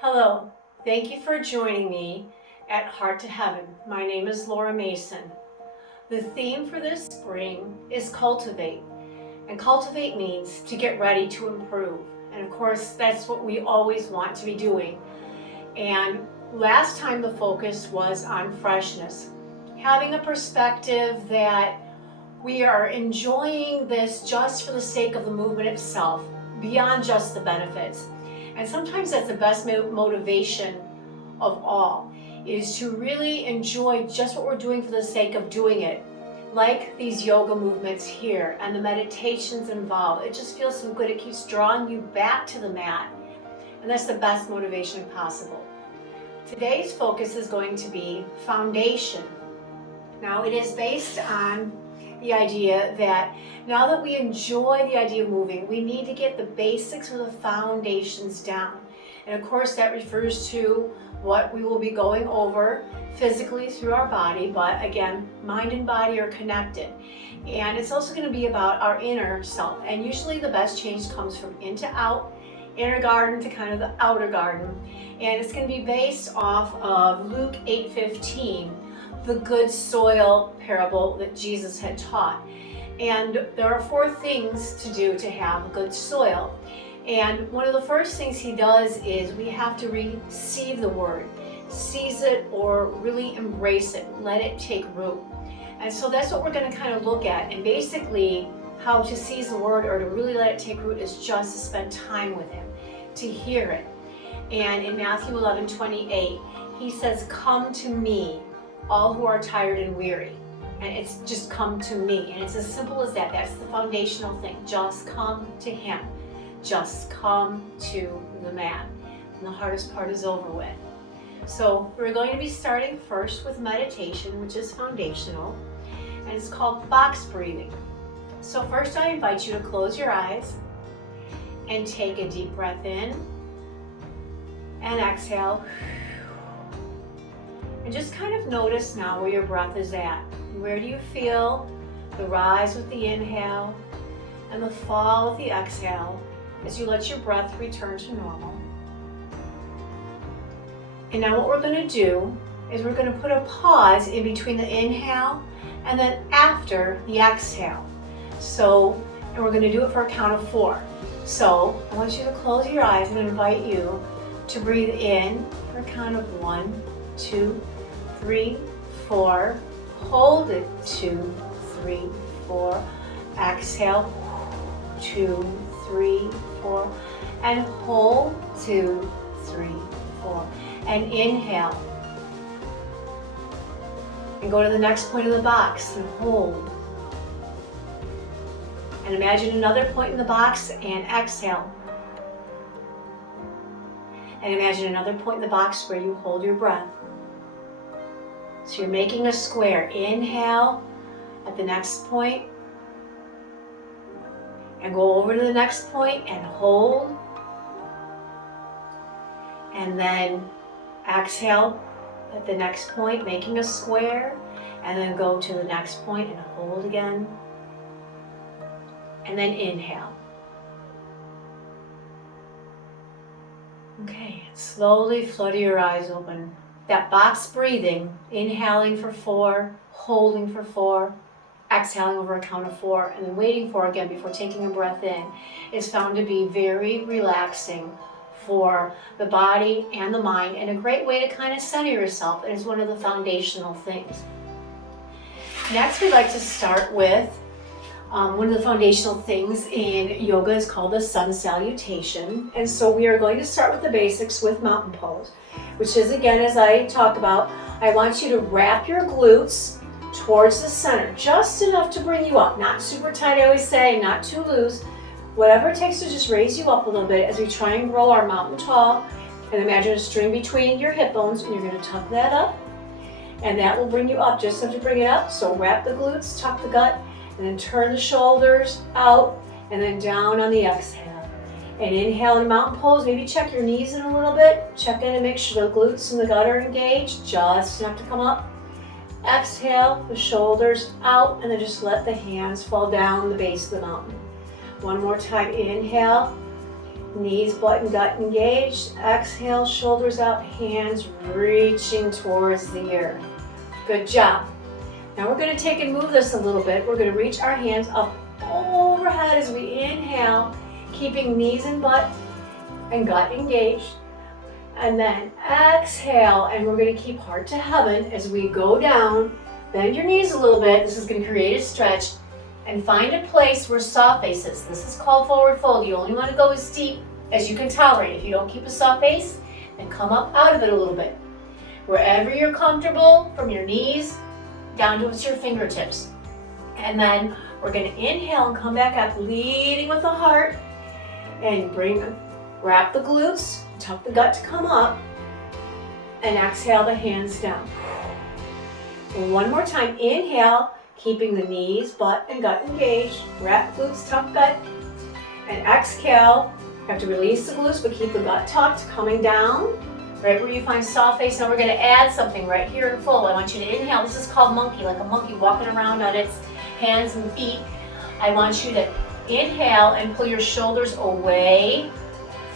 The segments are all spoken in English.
Hello, thank you for joining me at Heart to Heaven. My name is Laura Mason. The theme for this spring is Cultivate, and cultivate means to get ready to improve. And of course, that's what we always want to be doing. And last time the focus was on freshness, having a perspective that we are enjoying this just for the sake of the movement itself, beyond just the benefits. And sometimes that's the best motivation of all, is to really enjoy just what we're doing for the sake of doing it. Like these yoga movements here and the meditations involved. It just feels so good. It keeps drawing you back to the mat. And that's the best motivation possible. Today's focus is going to be foundation. Now it is based on the idea that now that we enjoy the idea of moving, we need to get the basics or the foundations down. And of course that refers to what we will be going over physically through our body, but again, mind and body are connected. And it's also going to be about our inner self. And usually the best change comes from in to out, inner garden to kind of the outer garden. And it's going to be based off of Luke 8:15. The good soil parable that Jesus had taught. And there are 4 things to do to have good soil. And one of the first things he does is we have to receive the word, seize it or really embrace it, let it take root. And so that's what we're going to kind of look at. And basically how to seize the word or to really let it take root is just to spend time with him, to hear it. And in Matthew 11:28, he says, "Come to me, all who are tired and weary." And it's just come to me. And it's as simple as that. That's the foundational thing. Just come to him. Just come to the mat. And the hardest part is over with. So we're going to be starting first with meditation, which is foundational. And it's called box breathing. So first I invite you to close your eyes and take a deep breath in and exhale. And just kind of notice now where your breath is at. Where do you feel the rise with the inhale and the fall with the exhale as you let your breath return to normal. And now what we're going to do is we're going to put a pause in between the inhale and then after the exhale. And we're going to do it for a count of 4. So I want you to close your eyes and invite you to breathe in for a count of 1, 2, 3, 4, hold it, 2, 3, 4, exhale, 2, 3, 4, and hold, 2, 3, 4, and inhale. And go to the next point of the box and hold. And imagine another point in the box and exhale. And imagine another point in the box where you hold your breath. So you're making a square. Inhale at the next point and go over to the next point and hold. And then exhale at the next point, making a square, and then go to the next point and hold again. And then inhale. Okay, slowly flutter your eyes open. That box breathing, inhaling for 4, holding for 4, exhaling over a count of 4, and then waiting for again before taking a breath in, is found to be very relaxing for the body and the mind, and a great way to kind of center yourself. It is one of the foundational things. Next, we'd like to start with one of the foundational things in yoga is called the sun salutation. And so we are going to start with the basics with mountain pose, which is, again, as I talk about, I want you to wrap your glutes towards the center, just enough to bring you up, not super tight, I always say, not too loose, whatever it takes to just raise you up a little bit as we try and grow our mountain tall. And imagine a string between your hip bones, and you're going to tuck that up, and that will bring you up, just enough to bring it up. So wrap the glutes, tuck the gut, and then turn the shoulders out, and then down on the exhale. And inhale in mountain pose, maybe check your knees in a little bit, check in and make sure the glutes and the gut are engaged, just enough to come up. Exhale, the shoulders out, and then just let the hands fall down the base of the mountain. One more time, inhale, Knees, butt, and gut engaged. Exhale, shoulders out, hands reaching towards the earth. Good job. Now we're going to take and move this a little bit. We're going to reach our hands up overhead as we inhale, keeping knees and butt and gut engaged. And then exhale, and we're going to keep heart to heaven as we go down. Bend your knees a little bit. This is going to create a stretch. And find a place where soft face is. This is called forward fold. You only want to go as deep as you can tolerate. If you don't keep a soft face, then come up out of it a little bit. Wherever you're comfortable, from your knees down to your fingertips. And then we're going to inhale and come back up, leading with the heart. And wrap the glutes, tuck the gut to come up. And exhale the hands down. And one more time, inhale, keeping the knees, butt, and gut engaged. Wrap glutes, tuck gut. And exhale, you have to release the glutes, but keep the gut tucked, coming down. Right where you find soft face. Now we're going to add something right here in full. I want you to inhale. This is called monkey, like a monkey walking around on its hands and feet. I want you to inhale and pull your shoulders away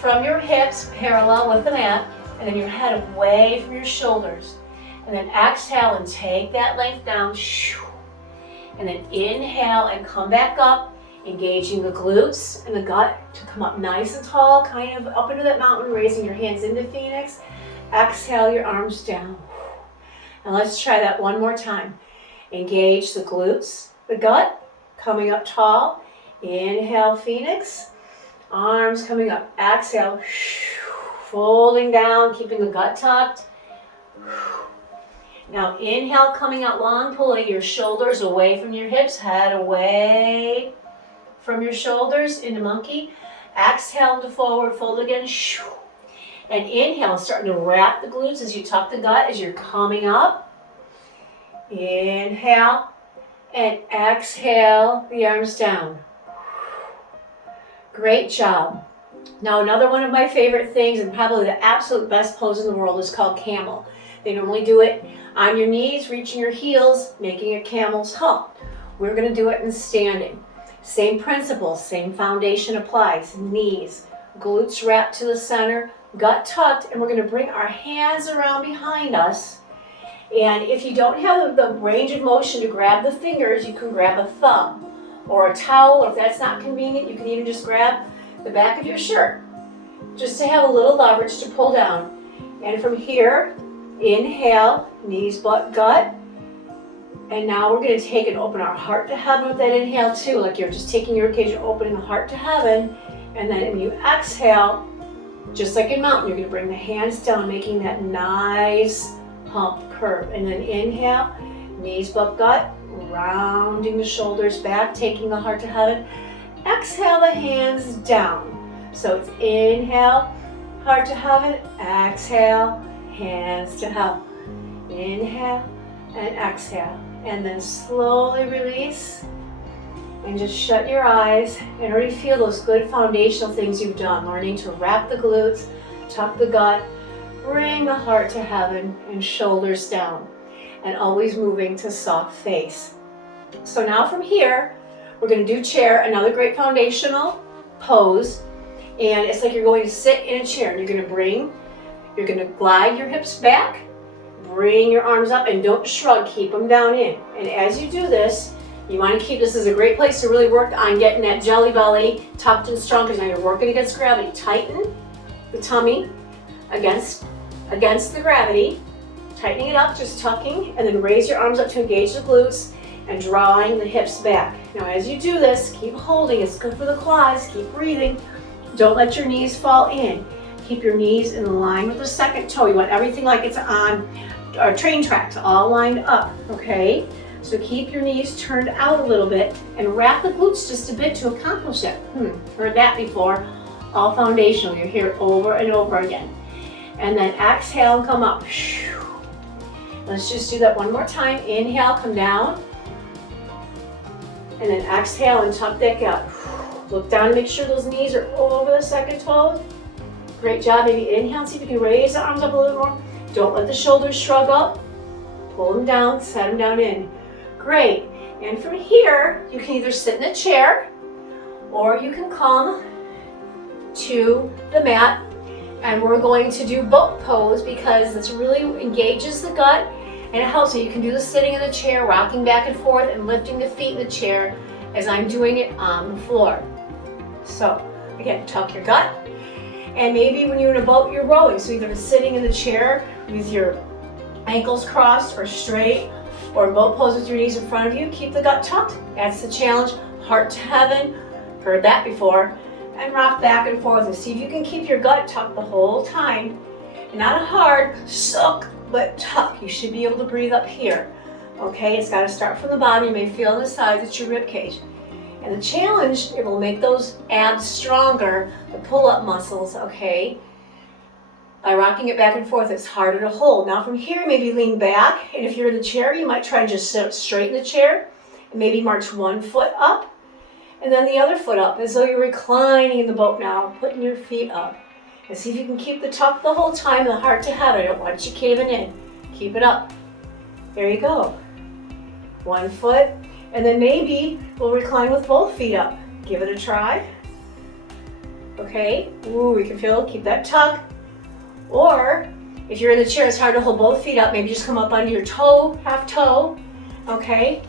from your hips, parallel with the mat, and then your head away from your shoulders. And then exhale and take that length down. And then inhale and come back up, engaging the glutes and the gut to come up nice and tall, kind of up into that mountain, raising your hands into Phoenix. Exhale your arms down. And let's try that one more time. Engage the glutes, the gut, coming up tall. Inhale, Phoenix. Arms coming up. Exhale, folding down, keeping the gut tucked. Now inhale, coming out long, pulling your shoulders away from your hips, head away from your shoulders into monkey. Exhale into forward fold again. And inhale, starting to wrap the glutes as you tuck the gut as you're coming up. Inhale and exhale the arms down. Great job. Now another one of my favorite things, and probably the absolute best pose in the world, is called Camel. They normally do it on your knees, reaching your heels, making a camel's hump. We're going to do it in standing. Same principle, same foundation applies. Knees, glutes wrapped to the center, gut tucked, and we're going to bring our hands around behind us. And if you don't have the range of motion to grab the fingers, you can grab a thumb or a towel, or if that's not convenient, you can even just grab the back of your shirt, just to have a little leverage to pull down. And from here, inhale, knees, butt, gut. And now we're going to take and open our heart to heaven with that inhale too, like you're just taking your occasion, opening the heart to heaven. And then when you exhale, just like in mountain, you're going to bring the hands down, making that nice hump curve. And then inhale, knees, butt, gut, rounding the shoulders back, taking the heart to heaven. Exhale the hands down. So it's inhale, heart to heaven, exhale, hands to heaven. Inhale and exhale. And then slowly release and just shut your eyes and already feel those good foundational things you've done. Learning to wrap the glutes, tuck the gut, bring the heart to heaven and shoulders down. And always moving to soft face. So now from here, we're going to do chair, another great foundational pose. And it's like you're going to sit in a chair and you're going to glide your hips back, bring your arms up, and don't shrug, keep them down in. And as you do this, you want to keep, this is a great place to really work on getting that jelly belly tucked and strong, because now you're working against gravity. Tighten the tummy against the gravity, tightening it up, just tucking, and then raise your arms up to engage the glutes and drawing the hips back. Now as you do this, keep holding, it's good for the quads, keep breathing. Don't let your knees fall in. Keep your knees in line with the second toe. You want everything like it's on train tracks, all lined up, okay? So keep your knees turned out a little bit and wrap the glutes just a bit to accomplish it. Heard that before. All foundational, you hear it over and over again. And then exhale and come up. Let's just do that one more time. Inhale, come down. And then exhale and tuck that gut. Look down to make sure those knees are over the second toes. Great job. Maybe inhale, see if you can raise the arms up a little more. Don't let the shoulders shrug up. Pull them down, set them down in. Great. And from here, you can either sit in a chair or you can come to the mat, and we're going to do boat pose because this really engages the gut and it helps. So you can do this sitting in the chair, rocking back and forth and lifting the feet in the chair as I'm doing it on the floor. So again, tuck your gut, and maybe when you're in a boat, you're rowing. So either sitting in the chair with your ankles crossed or straight, or boat pose with your knees in front of you, keep the gut tucked. That's the challenge. Heart to heaven, heard that before. And rock back and forth and see if you can keep your gut tucked the whole time. Not a hard suck, but tuck. You should be able to breathe up here. Okay, it's got to start from the bottom. You may feel on the sides, it's your rib cage. And the challenge, it will make those abs stronger, the pull-up muscles, okay? By rocking it back and forth, it's harder to hold. Now from here, maybe lean back, and if you're in the chair, you might try and just sit straight in the chair, and maybe march one foot up, and then the other foot up, as though you're reclining in the boat now, putting your feet up. And see if you can keep the tuck the whole time, the heart to heaven. I don't want you caving in. Keep it up. There you go. One foot, and then maybe we'll recline with both feet up. Give it a try. Okay, ooh, you can feel, keep that tuck. Or if you're in the chair, it's hard to hold both feet up. Maybe just come up onto your toe, half toe, okay?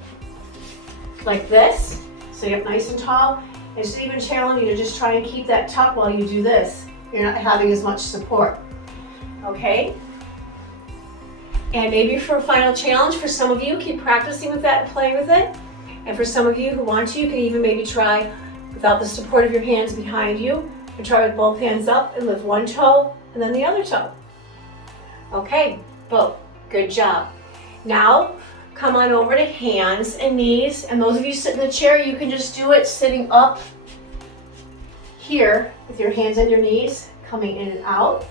Like this. Sit up nice and tall. It's even challenging to just try and keep that tuck while you do this. You're not having as much support, okay? And maybe for a final challenge, for some of you, keep practicing with that and playing with it. And for some of you who want to, you can even maybe try without the support of your hands behind you, and try with both hands up and lift one toe and then the other toe. Okay, both. Good job. Now, come on over to hands and knees. And those of you sitting in the chair, you can just do it sitting up here with your hands and your knees, coming in and out.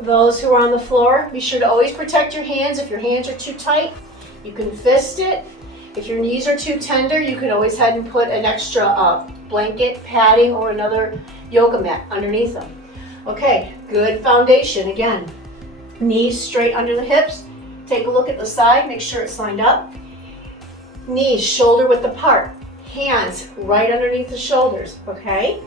Those who are on the floor, be sure to always protect your hands. If your hands are too tight, you can fist it. If your knees are too tender, you can always head and put an extra blanket, padding, or another yoga mat underneath them. Okay, good foundation. Again, knees straight under the hips. Take a look at the side, make sure it's lined up. Knees shoulder width apart. Hands right underneath the shoulders, okay?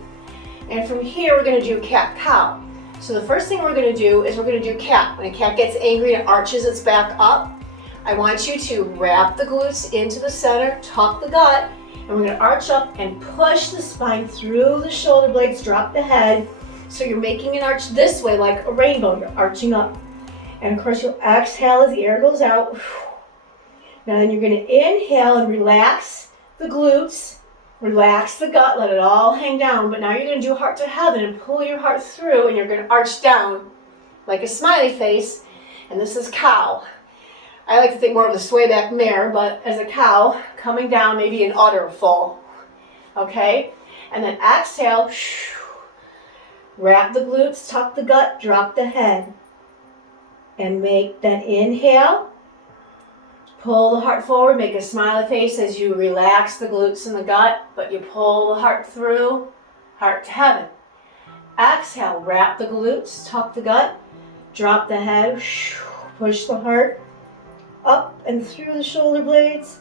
And from here, we're gonna do cat-cow. So the first thing we're gonna do is we're gonna do cat. When a cat gets angry and arches its back up, I want you to wrap the glutes into the center, tuck the gut, and we're gonna arch up and push the spine through the shoulder blades, drop the head. So you're making an arch this way like a rainbow, you're arching up. And of course you'll exhale as the air goes out. Now then you're gonna inhale and relax the glutes, relax the gut, let it all hang down. But now you're gonna do heart to heaven and pull your heart through, and you're gonna arch down like a smiley face. And this is cow. I like to think more of the sway back mare, but as a cow, coming down, maybe an udder full. Okay? And then exhale, wrap the glutes, tuck the gut, drop the head. And make that inhale. Pull the heart forward, make a smiley face as you relax the glutes and the gut, but you pull the heart through, heart to heaven. Exhale, wrap the glutes, tuck the gut, drop the head, push the heart up and through the shoulder blades,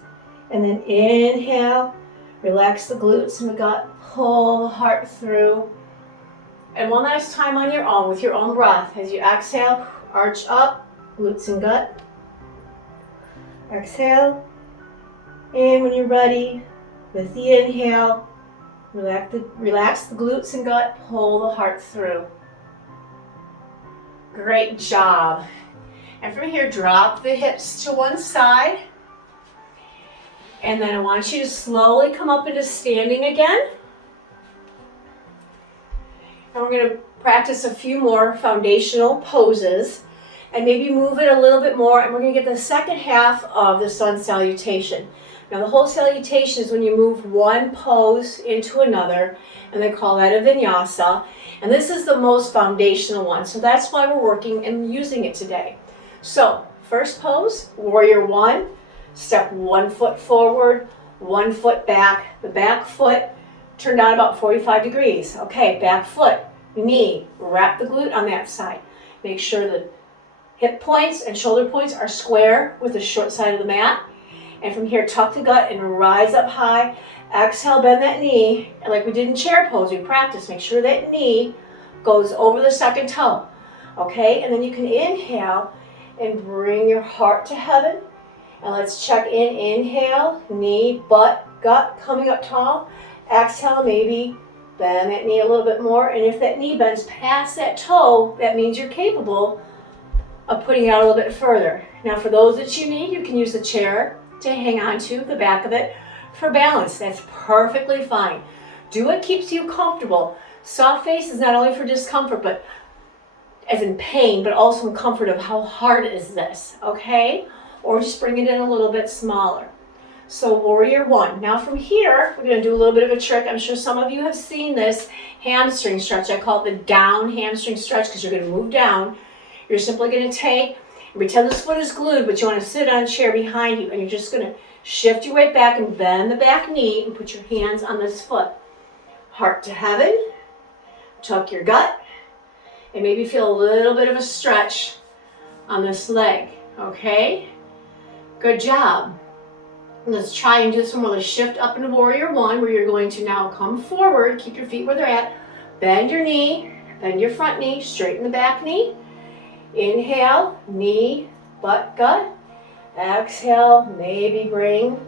and then inhale, relax the glutes and the gut, pull the heart through. And one last time on your own, with your own breath, as you exhale, arch up, glutes and gut. Exhale, and when you're ready, with the inhale, relax the glutes and gut, pull the heart through. Great job. And from here, drop the hips to one side. And then I want you to slowly come up into standing again. And we're going to practice a few more foundational poses and maybe move it a little bit more. And we're going to get the second half of the sun salutation. Now the whole salutation is when you move one pose into another, and they call that a vinyasa. And this is the most foundational one. So that's why we're working and using it today. So first pose, warrior one. Step 1 foot forward, 1 foot back. The back foot turned out about 45 degrees. Okay, back foot, knee, wrap the glute on that side. Make sure the hip points and shoulder points are square with the short side of the mat. And from here, tuck the gut and rise up high. Exhale, bend that knee. And like we did in chair pose, we practice. Make sure that knee goes over the second toe. Okay, and then you can inhale and bring your heart to heaven. And let's check in. Inhale, knee, butt, gut coming up tall. Exhale, maybe bend that knee a little bit more. And if that knee bends past that toe, that means you're capable of putting it out a little bit further. Now for those that you need, you can use a chair to hang on to, the back of it, for balance. That's perfectly fine. Do what keeps you comfortable. Soft face is not only for discomfort, but as in pain, but also in comfort of how hard is this, okay? Or just bring it in a little bit smaller. So warrior one. Now from here, we're gonna do a little bit of a trick. I'm sure some of you have seen this hamstring stretch. I call it the down hamstring stretch because you're gonna move down. You're simply gonna take, pretend this foot is glued, but you wanna sit on a chair behind you, and you're just gonna shift your weight back and bend the back knee and put your hands on this foot. Heart to heaven, tuck your gut, and maybe feel a little bit of a stretch on this leg, okay? Good job. Let's try and do this one. We'll shift up into warrior one, where you're going to now come forward, keep your feet where they're at, bend your knee, bend your front knee, straighten the back knee. Inhale, knee, butt, gut. Exhale, maybe bring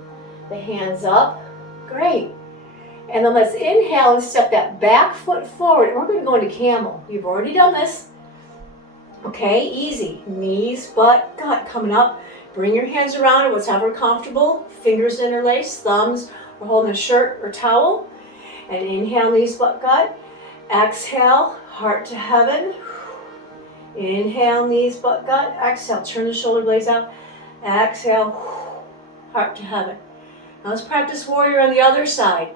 the hands up. Great. And then let's inhale and step that back foot forward. And we're going to go into camel. You've already done this. Okay, easy. Knees, butt, gut coming up. Bring your hands around it, whatever comfortable. Fingers interlaced, thumbs, or holding a shirt or towel. And inhale, knees, butt, gut. Exhale, heart to heaven. Inhale, knees, butt, gut. Exhale, turn the shoulder blades out. Exhale, heart to heaven. Now let's practice warrior on the other side.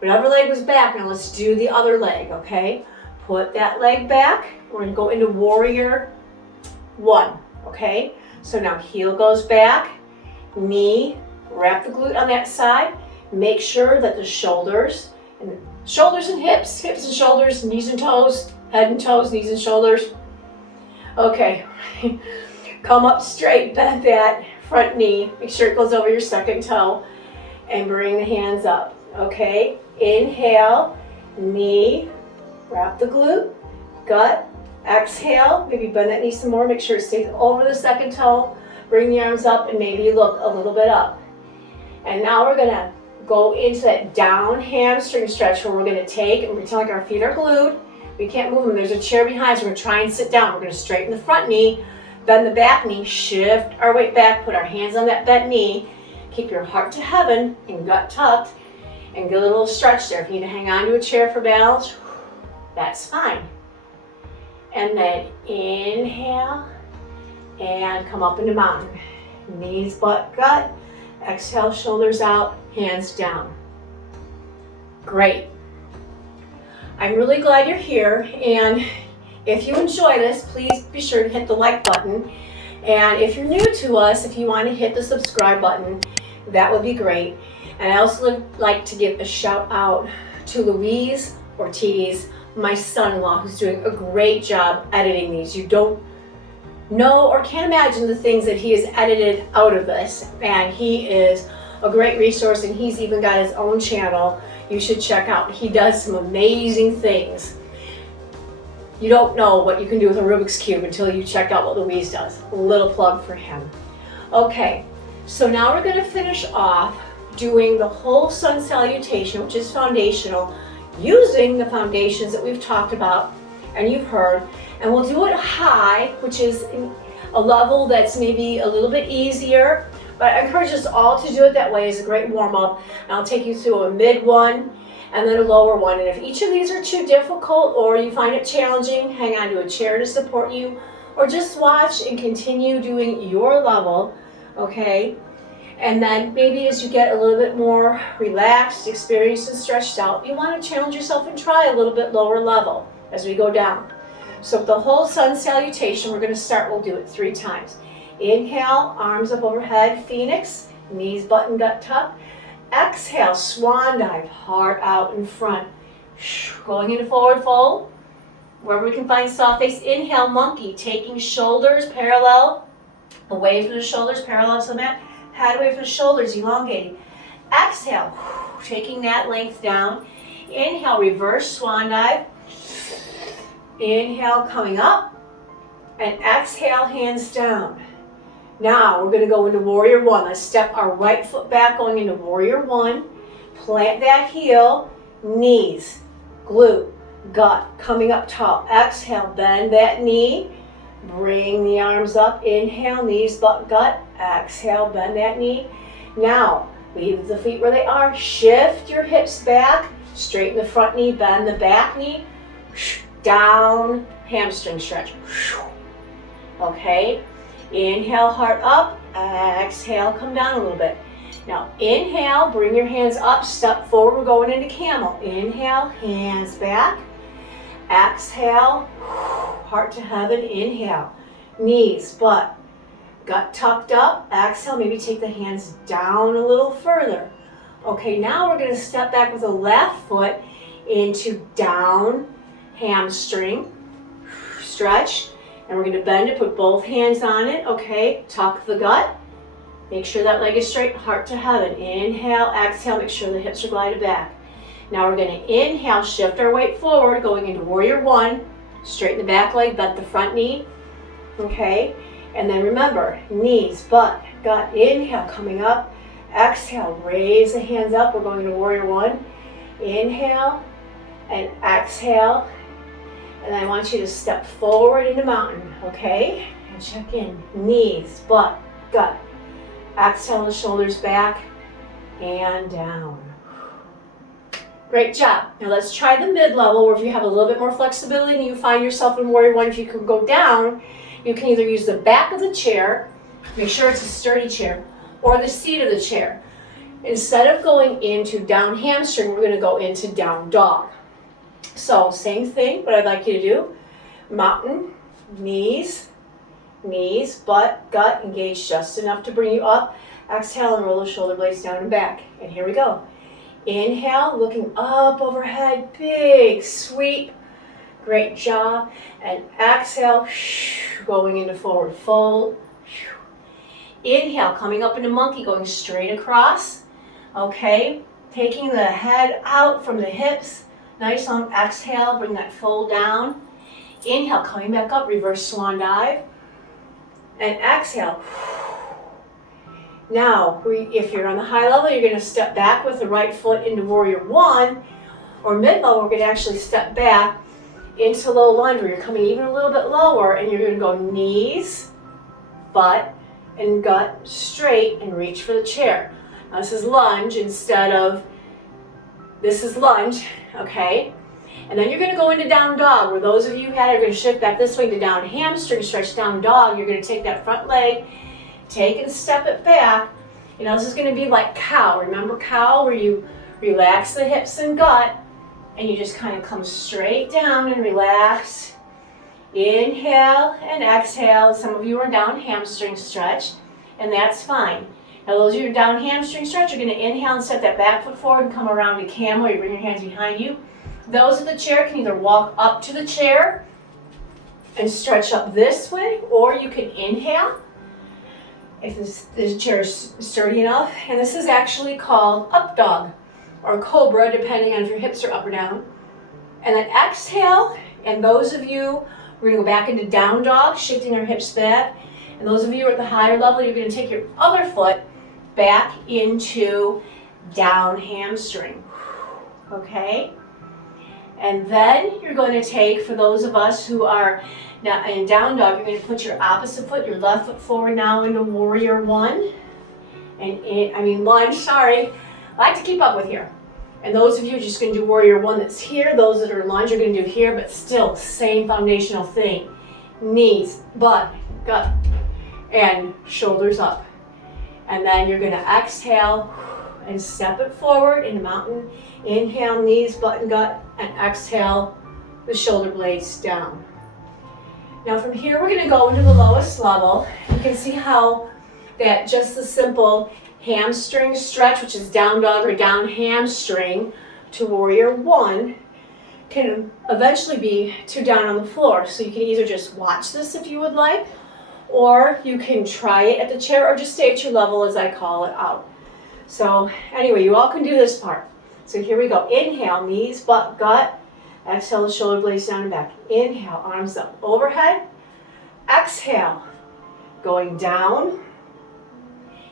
Whatever leg was back, now let's do the other leg, okay? Put that leg back. We're gonna go into warrior one, okay? So now heel goes back, knee, wrap the glute on that side. Make sure that the shoulders and hips and shoulders, knees and toes, head and toes, knees and shoulders. Okay, come up straight, bend that front knee. Make sure it goes over your second toe and bring the hands up, okay? Inhale, knee, wrap the glute, gut. Exhale, maybe bend that knee some more. Make sure it stays over the second toe. Bring the arms up and maybe look a little bit up. And now we're gonna go into that down hamstring stretch where we're gonna take and pretend like our feet are glued. We can't move them. There's a chair behind us. We're gonna try and sit down. We're gonna straighten the front knee, bend the back knee, shift our weight back, put our hands on that bent knee. Keep your heart to heaven and gut tucked, and get a little stretch there. If you need to hang on to a chair for balance, that's fine. And then inhale and come up into mountain. Knees, butt, gut. Exhale, shoulders out, hands down. Great. I'm really glad you're here, and if you enjoy this, please be sure to hit the like button. And if you're new to us, if you want to hit the subscribe button, that would be great. And I also would like to give a shout out to Louise Ortiz, my son-in-law, who's doing a great job editing these. You don't know or can't imagine the things that he has edited out of this. And he is a great resource, and he's even got his own channel you should check out. He does some amazing things. You don't know what you can do with a Rubik's Cube until you check out what Louise does. A little plug for him. Okay, so now we're going to finish off doing the whole sun salutation, which is foundational, using the foundations that we've talked about and you've heard. And we'll do it high, which is a level that's maybe a little bit easier, but I encourage us all to do it that way as a great warm-up. And I'll take you through a mid one and then a lower one. And if each of these are too difficult or you find it challenging, hang on to a chair to support you, or just watch and continue doing your level, okay? And then maybe as you get a little bit more relaxed, experienced, and stretched out, you want to challenge yourself and try a little bit lower level as we go down. So the whole sun salutation, we're going to start, we'll do it 3 times. Inhale, arms up overhead, phoenix, knees, butt, and gut tuck. Exhale, swan dive, heart out in front. Going into forward fold, wherever we can find soft face. Inhale, monkey, taking shoulders parallel, away from the shoulders, parallel to the mat. Head away from the shoulders, elongating. Exhale, taking that length down. Inhale, reverse swan dive. Inhale, coming up. And exhale, hands down. Now we're going to go into warrior one. Let's step our right foot back going into warrior one. Plant that heel, knees, glute, gut, coming up tall. Exhale, bend that knee. Bring the arms up. Inhale, knees, butt, gut. Exhale, bend that knee. Now, leave the feet where they are. Shift your hips back. Straighten the front knee, bend the back knee. Down, hamstring stretch. Okay, inhale, heart up. Exhale, come down a little bit. Now, inhale, bring your hands up, step forward, we're going into camel. Inhale, hands back. Exhale, heart to heaven, inhale. Knees, butt, gut tucked up. Exhale, maybe take the hands down a little further. Okay, now we're going to step back with the left foot into down hamstring stretch. And we're going to bend it, put both hands on it, okay? Tuck the gut. Make sure that leg is straight, heart to heaven. Inhale, exhale, make sure the hips are glided back. Now we're going to inhale, shift our weight forward, going into warrior one. Straighten the back leg, bend the front knee, okay? And then remember, knees, butt, gut, inhale, coming up. Exhale, raise the hands up, we're going into warrior one. Inhale and exhale. And I want you to step forward into mountain, okay? And check in, knees, butt, gut. Exhale the shoulders back and down. Great job. Now let's try the mid-level, where if you have a little bit more flexibility and you find yourself in warrior one, if you can go down, you can either use the back of the chair, make sure it's a sturdy chair, or the seat of the chair. Instead of going into down hamstring, we're going to go into down dog. So same thing, what I'd like you to do, mountain, knees, butt, gut, engage just enough to bring you up. Exhale and roll the shoulder blades down and back. And here we go. Inhale, looking up overhead, big sweep. Great job. And exhale, going into forward fold. Inhale, coming up into monkey, going straight across. Okay, taking the head out from the hips. Nice on exhale, bring that fold down. Inhale, coming back up, reverse swan dive. And exhale. Now, if you're on the high level, you're going to step back with the right foot into warrior one, or mid-level, we're going to actually step back into low lunge, where you're coming even a little bit lower, and you're going to go knees, butt, and gut straight, and reach for the chair. Now, this is lunge instead of, this is lunge, okay? And then you're going to go into down dog, where those of you who had it are going to shift back this way to down hamstring stretch, down dog. You're going to take that front leg, take and step it back. You know, this is going to be like cow. Remember cow, where you relax the hips and gut, and you just kind of come straight down and relax. Inhale and exhale. Some of you are down hamstring stretch, and that's fine. Now those of you who are down hamstring stretch are going to inhale and step that back foot forward and come around to camel. You bring your hands behind you. Those in the chair can either walk up to the chair and stretch up this way, or you can inhale if this chair is sturdy enough. And this is actually called up dog or cobra, depending on if your hips are up or down. And then exhale, and those of you, we're going to go back into down dog, shifting our hips back. And those of you at the higher level, you're going to take your other foot back into down hamstring. Okay? And then you're going to take, for those of us who are now in down dog, you're going to put your opposite foot, your left foot forward now into warrior one. And lunge, sorry. I like to keep up with here. And those of you are just going to do warrior one that's here. Those that are lunge are going to do here, but still same foundational thing. Knees, butt, gut, and shoulders up. And then you're going to exhale and step it forward into mountain. Inhale, knees, butt, and gut, and exhale, the shoulder blades down. Now from here, we're going to go into the lowest level. You can see how that just the simple hamstring stretch, which is down dog or down hamstring, to warrior one, can eventually be to down on the floor. So you can either just watch this if you would like, or you can try it at the chair, or just stay at your level as I call it out. So anyway, you all can do this part. So here we go. Inhale, knees, butt, gut. Exhale the shoulder blades down and back. Inhale, arms up overhead. Exhale, going down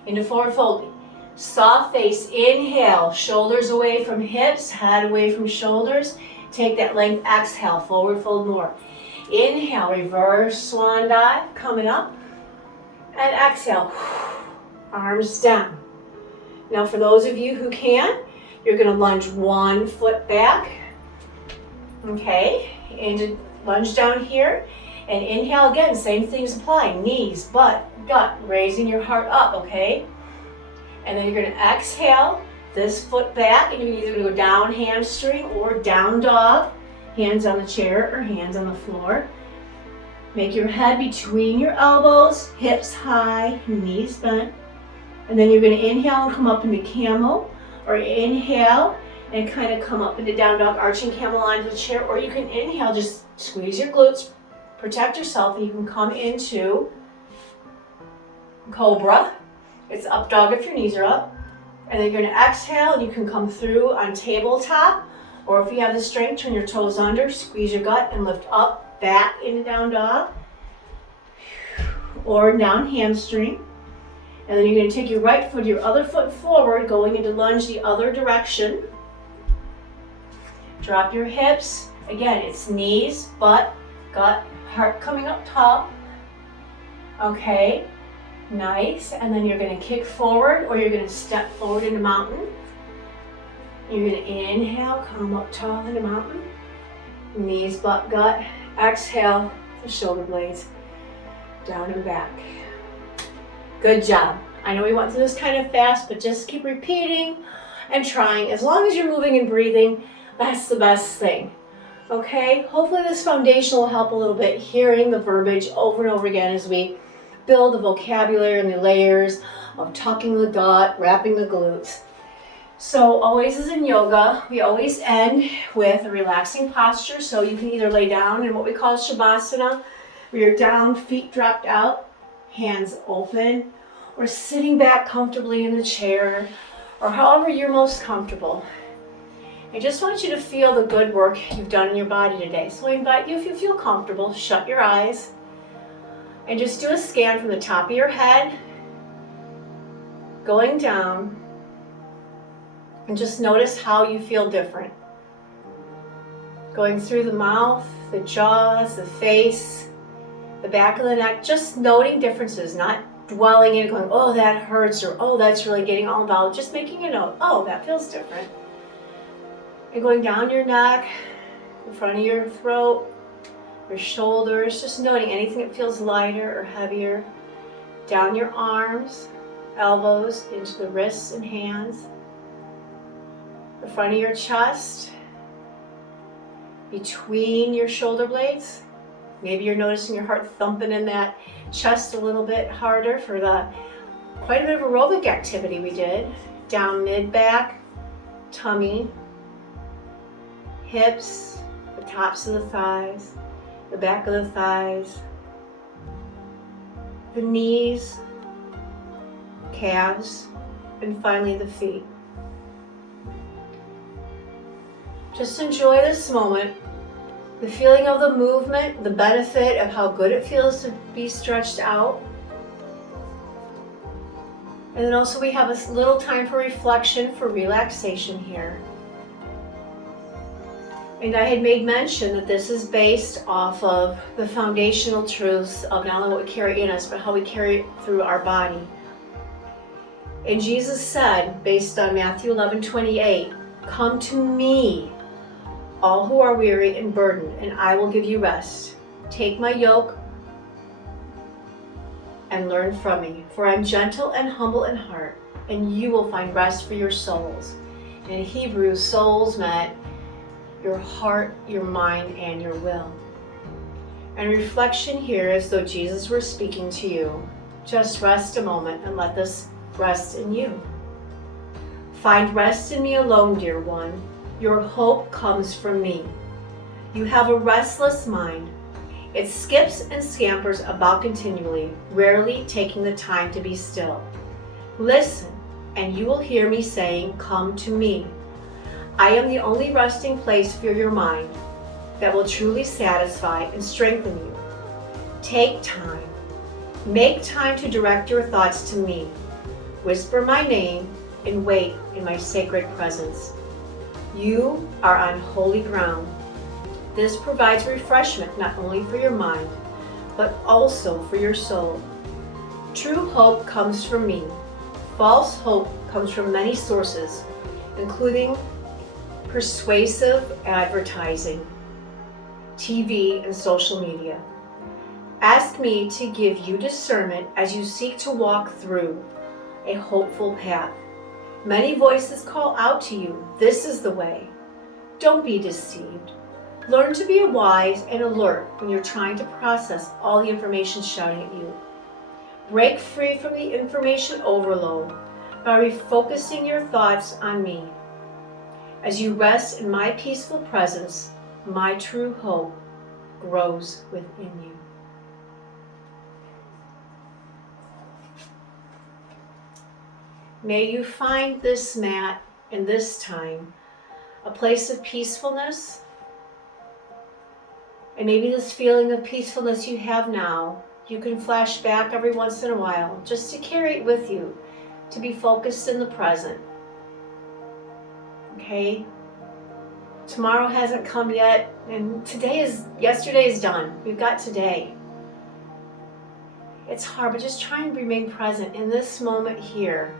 into forward fold. Soft face, inhale, shoulders away from hips, head away from shoulders. Take that length, exhale, forward fold more. Inhale, reverse swan dive, coming up. And exhale, arms down. Now for those of you who can, you're gonna lunge one foot back. Okay, and lunge down here. And inhale again, same things apply. Knees, butt, gut, raising your heart up, okay? And then you're gonna exhale this foot back, and you're either gonna go down hamstring or down dog. Hands on the chair or hands on the floor. Make your head between your elbows, hips high, knees bent. And then you're gonna inhale and come up into camel, or inhale and kind of come up into down dog, arching camel onto the chair, or you can inhale, just squeeze your glutes, protect yourself, and you can come into cobra. It's up dog if your knees are up. And then you're gonna exhale and you can come through on tabletop, or if you have the strength, turn your toes under, squeeze your gut and lift up, back into down dog, or down hamstring. And then you're gonna take your right foot, your other foot forward, going into lunge the other direction. Drop your hips. Again, it's knees, butt, gut, heart coming up top. Okay, nice. And then you're gonna kick forward, or you're gonna step forward into mountain. You're gonna inhale, come up tall into mountain. Knees, butt, gut. Exhale, the shoulder blades down and back. Good job. I know we went through this kind of fast, but just keep repeating and trying. As long as you're moving and breathing, that's the best thing. Okay, hopefully this foundation will help a little bit, hearing the verbiage over and over again as we build the vocabulary and the layers of tucking the gut, wrapping the glutes. So always as in yoga, we always end with a relaxing posture. So you can either lay down in what we call Shavasana, where you're down, feet dropped out, hands open, or sitting back comfortably in the chair, or however you're most comfortable. I just want you to feel the good work you've done in your body today. So I invite you, if you feel comfortable, shut your eyes and just do a scan from the top of your head, going down, and just notice how you feel different. Going through the mouth, the jaws, the face, the back of the neck, just noting differences, not dwelling in it, going, oh, that hurts, or oh, that's really getting all about, just making a note, oh, that feels different. And going down your neck, in front of your throat, your shoulders, just noting anything that feels lighter or heavier. Down your arms, elbows, into the wrists and hands. The front of your chest, between your shoulder blades. Maybe you're noticing your heart thumping in that chest a little bit harder for the quite a bit of aerobic activity we did. Down mid-back, tummy, hips, the tops of the thighs, the back of the thighs, the knees, calves, and finally the feet. Just enjoy this moment, the feeling of the movement, the benefit of how good it feels to be stretched out. And then also we have a little time for reflection, for relaxation here. And I had made mention that this is based off of the foundational truths of not only what we carry in us, but how we carry it through our body. And Jesus said, based on Matthew 11:28, "Come to me, all who are weary and burdened, and I will give you rest. Take my yoke and learn from me, for I am gentle and humble in heart, and you will find rest for your souls." In Hebrew, souls meant your heart, your mind, and your will. And reflection here as though Jesus were speaking to you. Just rest a moment and let this rest in you. Find rest in me alone, dear one. Your hope comes from me. You have a restless mind. It skips and scampers about continually, rarely taking the time to be still. Listen, and you will hear me saying, "Come to me." I am the only resting place for your mind. that will truly satisfy and strengthen you. Take time. Make time to direct your thoughts to me. Whisper my name and wait in my sacred presence. You are on holy ground. This provides refreshment not only for your mind, but also for your soul. True hope comes from me. False hope comes from many sources, including persuasive advertising, TV, and social media. Ask me to give you discernment as you seek to walk through a hopeful path. Many voices call out to you, this is the way. Don't be deceived. Learn to be wise and alert when you're trying to process all the information shouting at you. Break free from the information overload by refocusing your thoughts on me. As you rest in my peaceful presence, my true hope grows within you. May you find this mat and this time a place of peacefulness. And maybe this feeling of peacefulness you have now, you can flash back every once in a while just to carry it with you, to be focused in the present. Okay? Tomorrow hasn't come yet, and yesterday is done. We've got today. It's hard, but just try and remain present in this moment here.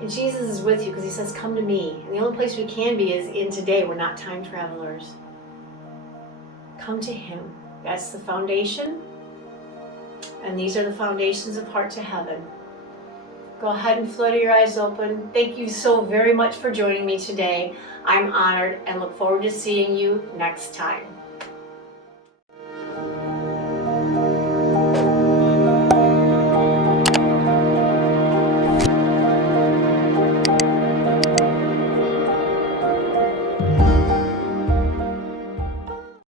And Jesus is with you because he says, come to me. And the only place we can be is in today. We're not time travelers. Come to him. That's the foundation. And these are the foundations of Heart to Heaven. Go ahead and flutter your eyes open. Thank you so very much for joining me today. I'm honored and look forward to seeing you next time.